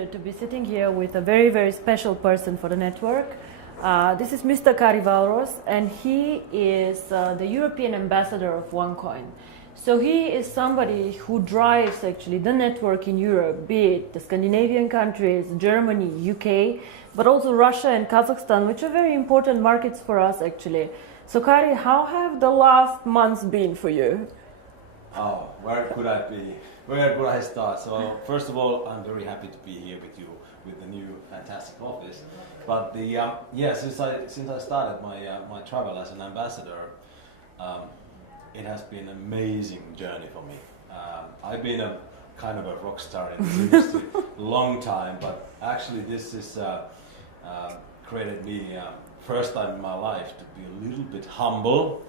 pleasure to be sitting here with a very, very special person for the network. This is Mr. Kari Valros, and he is the European ambassador of OneCoin. So he is somebody who drives actually the network in Europe, be it the Scandinavian countries, Germany, UK, but also Russia and Kazakhstan, which are very important markets for us actually. So Kari, how have the last months been for you? Oh, where could I be? Where could I start? So first of all, I'm very happy to be here with you with the new fantastic office. But since I started my travel as an ambassador, it has been an amazing journey for me. I've been a kind of a rock star in this industry a long time, but actually this is created me first time in my life to be a little bit humble,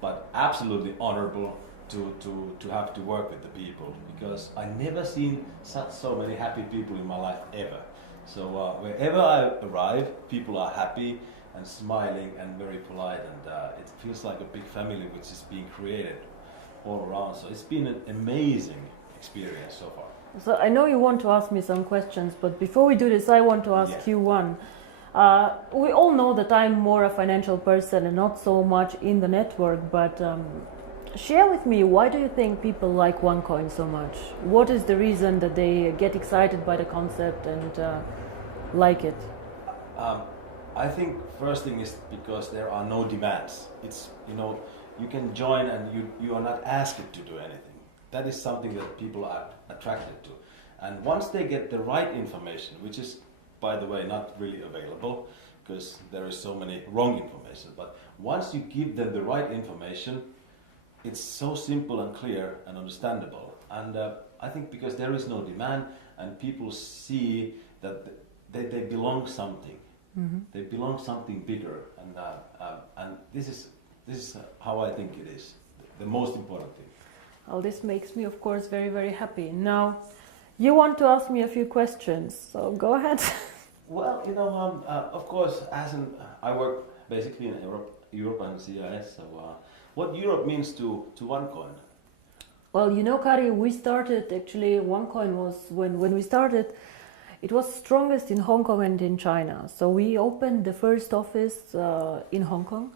but absolutely honorable to have to work with the people, because I never seen so many happy people in my life ever. So wherever I arrive, people are happy and smiling and very polite, and it feels like a big family which is being created all around. So it's been an amazing experience so far. So I know you want to ask me some questions, but before we do this, I want to ask you one. We all know that I'm more a financial person and not so much in the network, but share with me, why do you think people like OneCoin so much? What is the reason that they get excited by the concept and like it? I think first thing is because there are no demands. It's, you can join and you are not asked to do anything. That is something that people are attracted to. And once they get the right information, which is, by the way, not really available because there is so many wrong information, but once you give them the right information, it's so simple and clear and understandable. And I think because there is no demand and people see that they belong something. Mm-hmm. They belong something bigger, and this is how I think it is the most important thing. Well, this makes me, of course, very, very happy. Now, you want to ask me a few questions, so go ahead. Well, of course, I work basically in Europe and CIS. So, what Europe means to OneCoin? Well, Kari, we started actually. OneCoin was when we started. It was strongest in Hong Kong and in China. So we opened the first office in Hong Kong,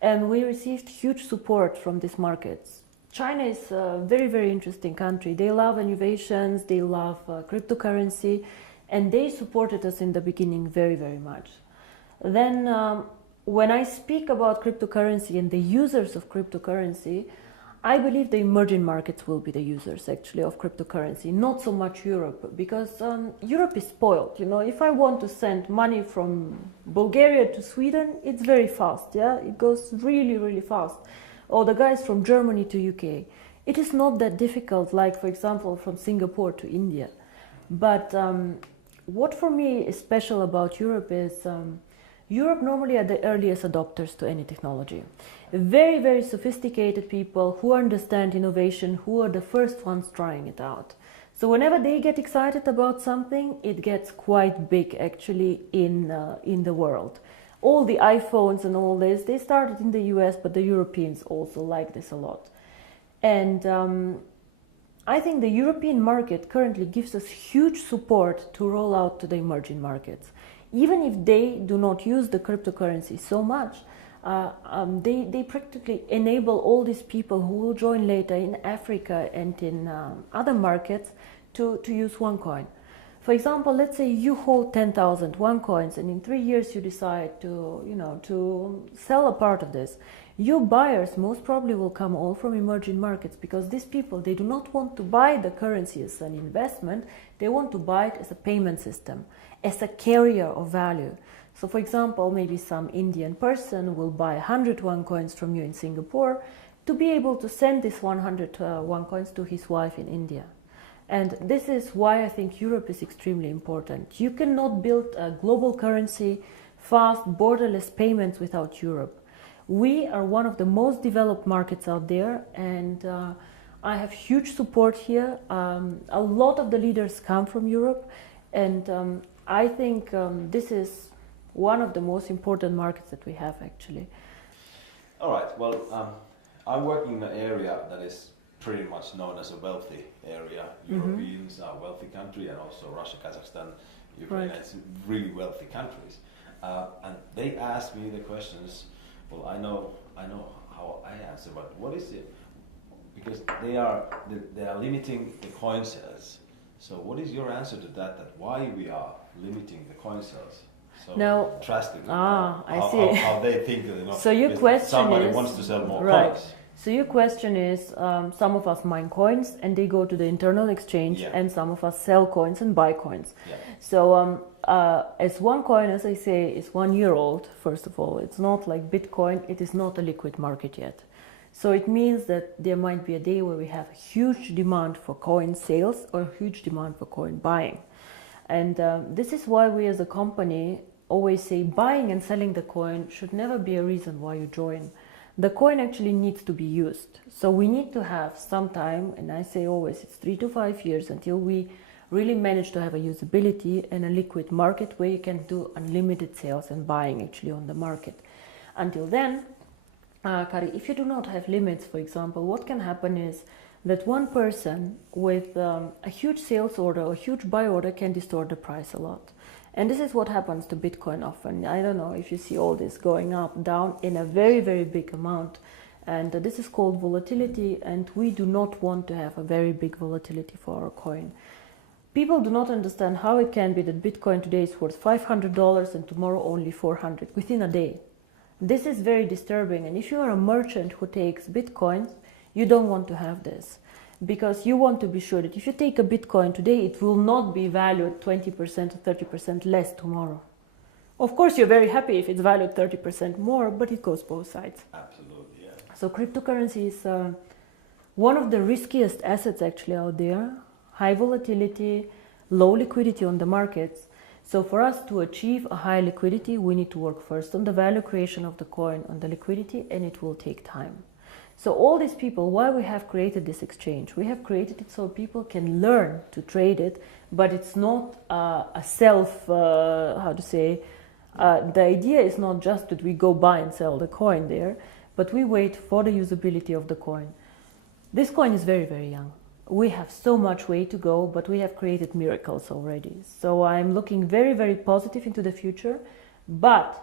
and we received huge support from these markets. China is a very, very interesting country. They love innovations, they love cryptocurrency, and they supported us in the beginning very, very much. Then when I speak about cryptocurrency and the users of cryptocurrency, I believe the emerging markets will be the users actually of cryptocurrency, not so much Europe, because Europe is spoiled. If I want to send money from Bulgaria to Sweden, it's very fast, it goes really, really fast. Or the guys from Germany to UK. It is not that difficult, like for example from Singapore to India. But what for me is special about Europe is Europe normally are the earliest adopters to any technology. Very, very sophisticated people who understand innovation, who are the first ones trying it out. So whenever they get excited about something, it gets quite big actually in the world. All the iPhones and all this, they started in the US, but the Europeans also like this a lot. And I think the European market currently gives us huge support to roll out to the emerging markets. Even if they do not use the cryptocurrency so much, they practically enable all these people who will join later in Africa and in other markets to use OneCoin. For example, let's say you hold 10,000 OneCoins, and in 3 years you decide to sell a part of this. Your buyers most probably will come all from emerging markets, because these people, they do not want to buy the currency as an investment, they want to buy it as a payment system, as a carrier of value. So for example, maybe some Indian person will buy 100 OneCoins from you in Singapore to be able to send this 100 OneCoins to his wife in India. And this is why I think Europe is extremely important. You cannot build a global currency, fast, borderless payments without Europe. We are one of the most developed markets out there, and I have huge support here. A lot of the leaders come from Europe, and I think this is one of the most important markets that we have actually. All right, well, I'm working in an area that is pretty much known as a wealthy area. Europeans are a wealthy country, and also Russia, Kazakhstan, Ukraine, it's really wealthy countries. And they asked me the questions. Well, I know how I answer, but what is it? Because they are limiting the coin sales. So what is your answer to that? That why we are limiting the coin sales so drastically? I see. How they think that, you know, so your question somebody is, wants to sell more right. coins. So your question is, some of us mine coins and they go to the internal exchange, and some of us sell coins and buy coins. Yeah. So as OneCoin, as I say, is 1 year old. First of all, it's not like Bitcoin. It is not a liquid market yet. So it means that there might be a day where we have a huge demand for coin sales or a huge demand for coin buying. And this is why we as a company always say buying and selling the coin should never be a reason why you join. The coin actually needs to be used. So we need to have some time, and I say always it's 3 to 5 years until we really manage to have a usability and a liquid market where you can do unlimited sales and buying actually on the market. Until then, Kari, if you do not have limits, for example, what can happen is that one person with a huge sales order or huge buy order can distort the price a lot. And this is what happens to Bitcoin often. I don't know if you see all this going up, down in a very, very big amount. And this is called volatility, and we do not want to have a very big volatility for our coin. People do not understand how it can be that Bitcoin today is worth $500 and tomorrow only $400 within a day. This is very disturbing, and if you are a merchant who takes Bitcoins, you don't want to have this, because you want to be sure that if you take a Bitcoin today, it will not be valued 20% or 30% less tomorrow. Of course, you're very happy if it's valued 30% more, but it goes both sides. Absolutely, yeah. So cryptocurrency is one of the riskiest assets actually out there. High volatility, low liquidity on the markets. So for us to achieve a high liquidity, we need to work first on the value creation of the coin, on the liquidity, and it will take time. So all these people, why we have created this exchange? We have created it so people can learn to trade it, but it's not a self, the idea is not just that we go buy and sell the coin there, but we wait for the usability of the coin. This coin is very, very young. We have so much way to go, but we have created miracles already. So I'm looking very, very positive into the future. But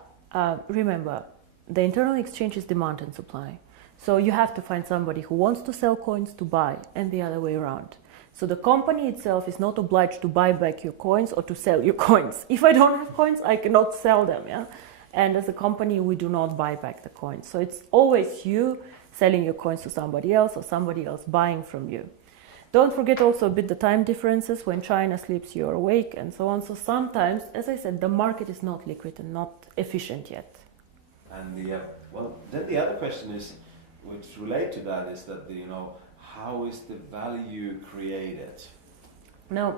remember, the internal exchange is demand and supply. So you have to find somebody who wants to sell coins to buy, and the other way around. So the company itself is not obliged to buy back your coins or to sell your coins. If I don't have coins, I cannot sell them. Yeah? And as a company, we do not buy back the coins. So it's always you selling your coins to somebody else or somebody else buying from you. Don't forget also a bit the time differences. When China sleeps, you're awake, and so on. So sometimes, as I said, the market is not liquid and not efficient yet. And then the other question is, which relate to that, is that how is the value created? Now,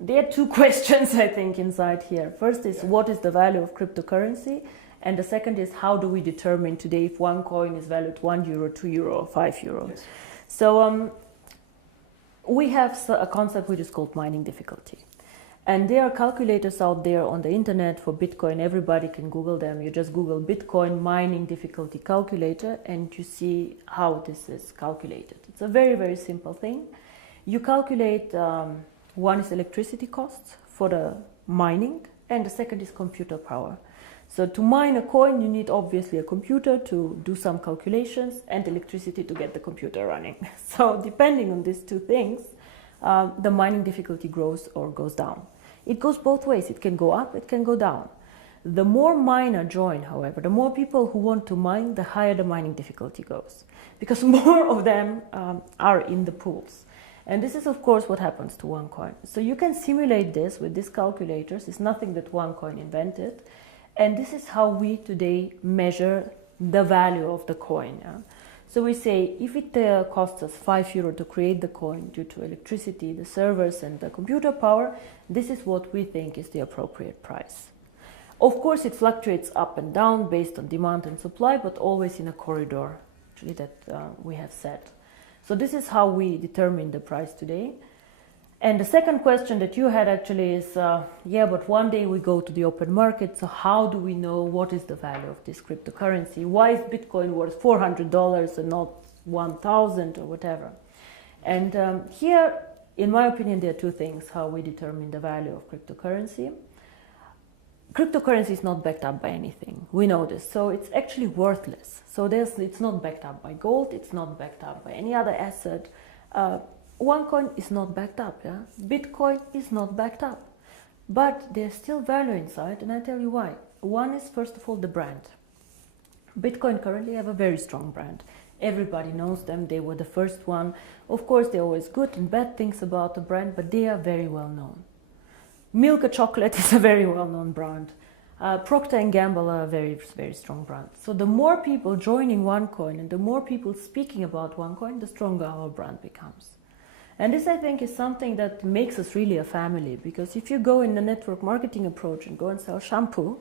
there are two questions I think inside here. First is what is the value of cryptocurrency, and the second is how do we determine today if one coin is valued €1, €2, or €5? Yes. So we have a concept which is called mining difficulty. And there are calculators out there on the internet for Bitcoin. Everybody can Google them. You just Google Bitcoin mining difficulty calculator and you see how this is calculated. It's a very, very simple thing. You calculate, one is electricity costs for the mining, and the second is computer power. So to mine a coin, you need obviously a computer to do some calculations and electricity to get the computer running. So depending on these two things, the mining difficulty grows or goes down. It goes both ways. It can go up, it can go down. The more miner join, however, the more people who want to mine, the higher the mining difficulty goes, because more of them are in the pools. And this is, of course, what happens to OneCoin. So you can simulate this with these calculators. It's nothing that OneCoin invented. And this is how we today measure the value of the coin. Yeah? So we say if it costs us €5 to create the coin due to electricity, the servers and the computer power, this is what we think is the appropriate price. Of course, it fluctuates up and down based on demand and supply, but always in a corridor actually that we have set. So this is how we determine the price today. And the second question that you had actually is, but one day we go to the open market, so how do we know what is the value of this cryptocurrency? Why is Bitcoin worth $400 and not 1,000 or whatever. And here, in my opinion, there are two things how we determine the value of cryptocurrency. Cryptocurrency is not backed up by anything. We know this. So it's actually worthless. So it's not backed up by gold. It's not backed up by any other asset. OneCoin is not backed up. Yeah? Bitcoin is not backed up. But there's still value inside, and I tell you why. One is, first of all, the brand. Bitcoin currently have a very strong brand. Everybody knows them. They were the first one. Of course, there are always good and bad things about the brand, but they are very well known. Milka Chocolate is a very well-known brand. Procter & Gamble are a very, very strong brand. So the more people joining OneCoin and the more people speaking about OneCoin, the stronger our brand becomes. And this, I think, is something that makes us really a family, because if you go in the network marketing approach and go and sell shampoo,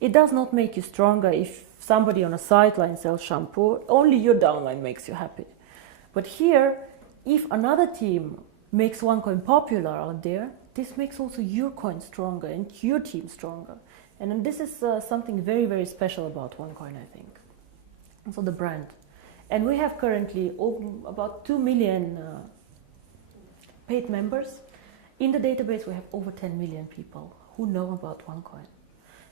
it does not make you stronger if somebody on a sideline sells shampoo. Only your downline makes you happy. But here, if another team makes OneCoin popular out there, this makes also your coin stronger and your team stronger. And this is something very, very special about OneCoin, I think. So the brand. And we have currently about 2 million paid members. In the database, we have over 10 million people who know about OneCoin.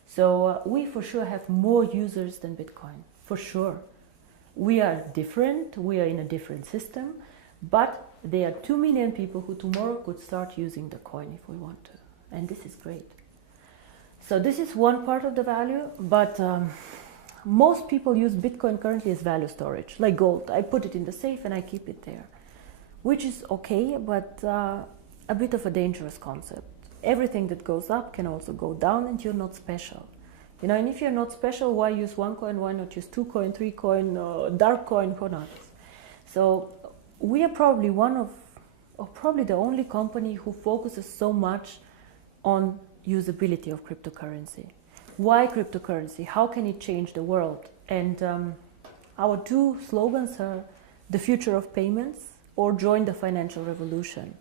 So we for sure have more users than Bitcoin, for sure. We are different, we are in a different system, but there are 2 million people who tomorrow could start using the coin if we want to. And this is great. So this is one part of the value, but most people use Bitcoin currently as value storage, like gold. I put it in the safe and I keep it there, which is okay, but a bit of a dangerous concept. Everything that goes up can also go down, and you're not special. You know, and if you're not special, why use OneCoin? Why not use 2Coin, 3Coin, dark coin, who knows? So we are probably one of, or probably the only company who focuses so much on usability of cryptocurrency. Why cryptocurrency? How can it change the world? And our two slogans are the future of payments or join the financial revolution.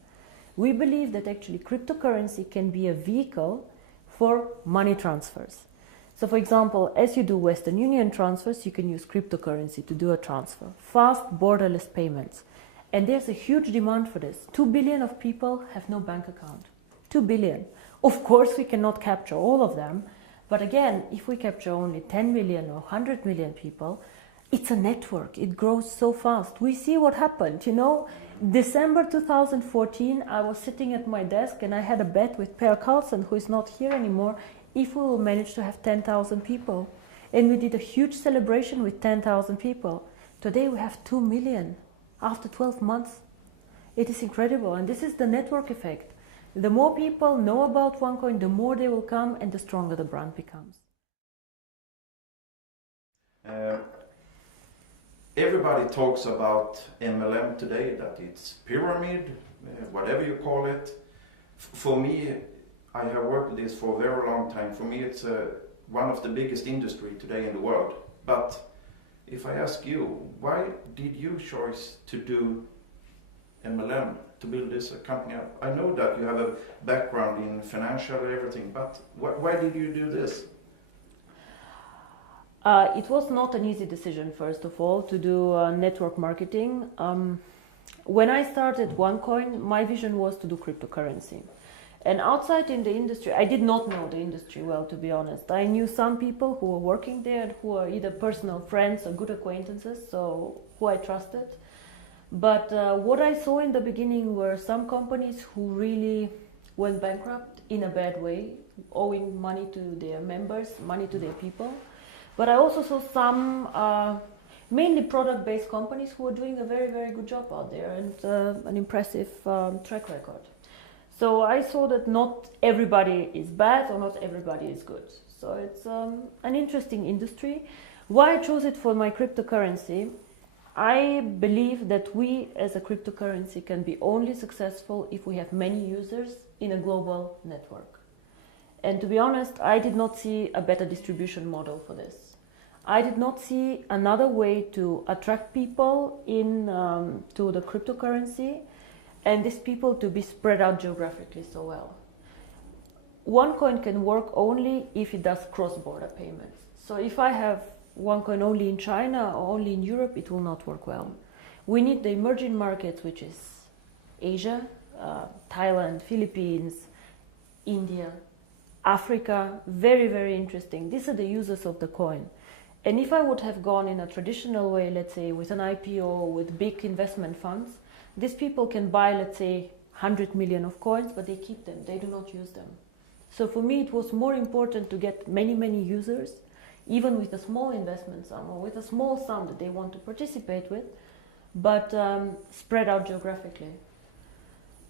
We believe that actually cryptocurrency can be a vehicle for money transfers. So for example, as you do Western Union transfers, you can use cryptocurrency to do a transfer. Fast, borderless payments. And there's a huge demand for this. 2 billion of people have no bank account. 2 billion. Of course, we cannot capture all of them. But again, if we capture only 10 million or 100 million people, it's a network. It grows so fast. We see what happened. You know, December 2014, I was sitting at my desk and I had a bet with Per Carlson, who is not here anymore, if we will manage to have 10,000 people. And we did a huge celebration with 10,000 people. Today we have 2 million after 12 months. It is incredible. And this is the network effect. The more people know about OneCoin, the more they will come and the stronger the brand becomes. Everybody talks about MLM today, that it's pyramid, whatever you call it. For me, I have worked with this for a very long time. For me, it's one of the biggest industry today in the world. But if I ask you, why did you choose to do MLM, to build this company up? I know that you have a background in financial everything, but why did you do this? It was not an easy decision, first of all, to do network marketing. When I started OneCoin, my vision was to do cryptocurrency. And outside in the industry, I did not know the industry well, to be honest. I knew some people who were working there, who are either personal friends or good acquaintances, so who I trusted. But what I saw in the beginning were some companies who really went bankrupt in a bad way, owing money to their members, money to their people. But I also saw some mainly product-based companies who were doing a very, very good job out there and an impressive track record. So I saw that not everybody is bad or not everybody is good. So it's an interesting industry. Why I chose it for my cryptocurrency? I believe that we as a cryptocurrency can be only successful if we have many users in a global network. And to be honest, I did not see a better distribution model for this. I did not see another way to attract people in to the cryptocurrency and these people to be spread out geographically so well. OneCoin can work only if it does cross-border payments. So if I have OneCoin only in China or only in Europe, it will not work well. We need the emerging markets, which is Asia, Thailand, Philippines, India, Africa, very, very interesting. These are the users of the coin. And if I would have gone in a traditional way, let's say with an IPO, with big investment funds, these people can buy, let's say, 100 million of coins, but they keep them, they do not use them. So for me, it was more important to get many, many users, even with a small investment sum or with a small sum that they want to participate with, but spread out geographically.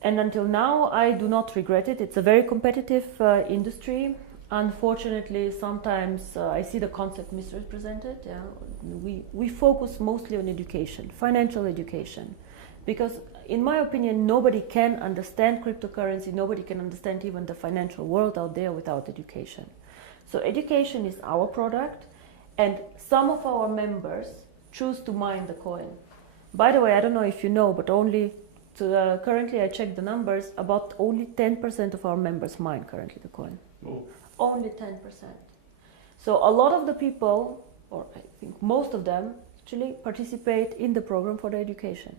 And until now, I do not regret it. It's a very competitive industry. Unfortunately, sometimes I see the concept misrepresented. Yeah? We focus mostly on education, financial education, because in my opinion, nobody can understand cryptocurrency, nobody can understand even the financial world out there without education. So education is our product, and some of our members choose to mine the coin. By the way, I don't know if you know, but currently I checked the numbers, about only 10% of our members mine currently the coin. Oh. Only 10%. So a lot of the people, or I think most of them, actually participate in the program for the education.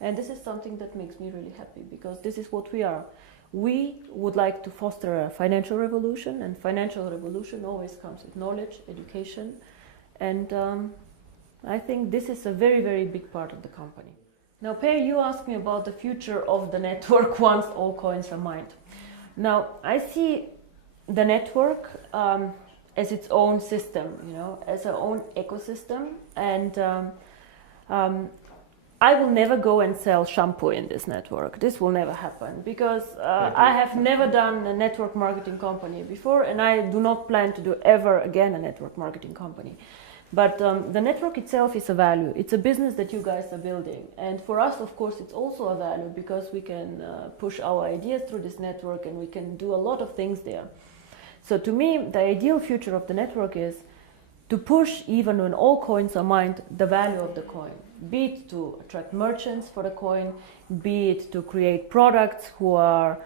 And this is something that makes me really happy, because this is what we are. We would like to foster a financial revolution, and financial revolution always comes with knowledge, education, and I think this is a very, very big part of the company. Now, Per, you asked me about the future of the network once all coins are mined. Now, I see the network as its own system, as our own ecosystem, and I will never go and sell shampoo in this network. This will never happen, because I have never done a network marketing company before, and I do not plan to do ever again a network marketing company. But the network itself is a value. It's a business that you guys are building. And for us, of course, it's also a value, because we can push our ideas through this network, and we can do a lot of things there. So to me, the ideal future of the network is to push, even when all coins are mined, the value of the coin. Be it to attract merchants for the coin, be it to create products who are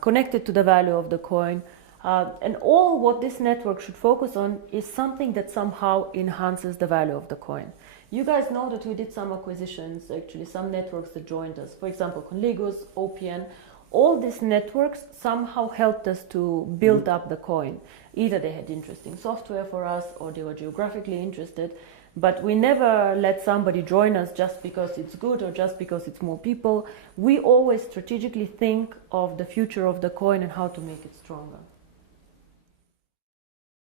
connected to the value of the coin. And all what this network should focus on is something that somehow enhances the value of the coin. You guys know that we did some acquisitions, actually some networks that joined us. For example, Conligus, OPN. All these networks somehow helped us to build up the coin. Either they had interesting software for us, or they were geographically interested. But we never let somebody join us just because it's good or just because it's more people. We always strategically think of the future of the coin and how to make it stronger.